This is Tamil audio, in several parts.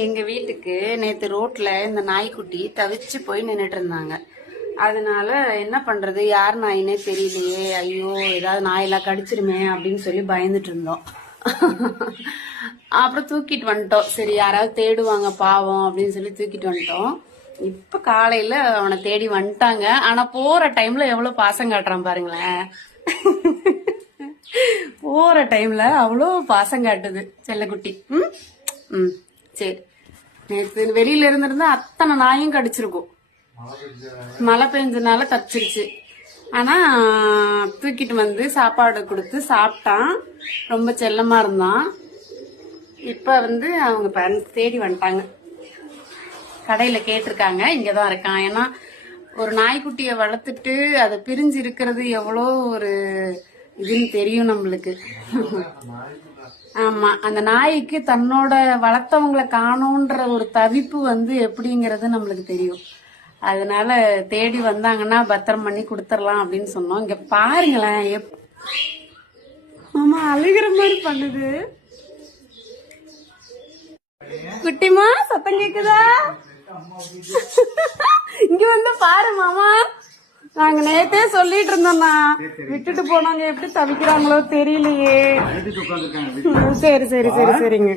எங்க வீட்டுக்கு நேத்து ரோட்ல இந்த நாய்க்குட்டி தவிச்சு போய் நின்னுட்டு இருந்தாங்க. அதனால என்ன பண்றது, யார் நாயினே தெரியலையே, ஐயோ ஏதாவது நாயெல்லாம் கடிச்சிருமே அப்படின்னு சொல்லி பயந்துட்டு இருந்தோம். அப்புறம் தூக்கிட்டு வந்துட்டோம். சரி யாராவது தேடுவாங்க பாவம் அப்படின்னு சொல்லி தூக்கிட்டு வந்துட்டோம். இப்ப காலையில அவனை தேடி வந்துட்டாங்க. ஆனா போற டைம்ல எவ்வளவு பாசம் காட்டுறான் பாருங்களேன். போற டைம்ல அவ்வளோ பாசம் காட்டுது செல்லக்குட்டி. ம் சரி. நேற்று வெளியில இருந்திருந்தா அத்தனை நாயும் கடிச்சிருக்கும். மழை பெஞ்சதுனால தப்பிச்சிருச்சு. ஆனா தூக்கிட்டு வந்து சாப்பாடு கொடுத்து சாப்பிட்டான். ரொம்ப செல்லமா இருந்தான். இப்ப வந்து அவங்க பேரண்ட்ஸ் தேடி வந்துட்டாங்க. கடையில கேட்டிருக்காங்க, இங்கதான் இருக்கான். ஏன்னா ஒரு நாய்க்குட்டிய வளர்த்துட்டு அதை பிரிஞ்சு இருக்கிறது எவ்வளோ ஒரு இதுன்னு தெரியும் நம்மளுக்கு. ஆமா, அந்த நாய்க்கு தன்னோட வளர்த்தவங்களை காணோன்ற ஒரு தவிப்பு வந்து எப்படிங்கிறது நம்மளுக்கு தெரியும். அதனால தேடி வந்தாங்கன்னா பத்திரம் பண்ணி கொடுத்துடலாம் அப்படின்னு சொன்னோம். இங்க பாருங்களேன், ஆமா அழுகிற மாதிரி பண்ணுது. குட்டிமா சத்தம் கேக்குதா? இங்க வந்து பாரு மாமா. நாங்க நேத்தே சொல்லிட்டு இருந்தோம்னா, விட்டுட்டு போனாங்க எப்படி தவிக்கிறாங்களோ தெரியலையே. சரி சரி சரி சரிங்க.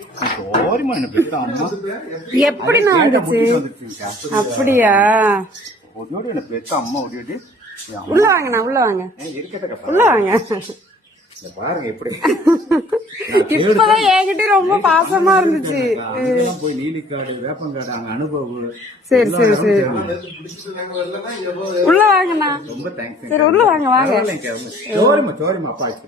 எப்படி நான் வந்துச்சு? அப்படியா? உள்ள வாங்கண்ணா, உள்ள வாங்க, உள்ள வாங்க. பாருங்க எப்படி இப்பதான் என்கிட்ட ரொம்ப பாசமா இருந்துச்சு. போய் நீலிக்காடு வேப்பங்காடு அங்க அனுபவம். சரி சரி சரி, உள்ள வாங்கண்ணா. ரொம்ப தேங்க்ஸ். சரி உள்ள வாங்க வாங்க. சோரிமா அப்பா ஆச்சு.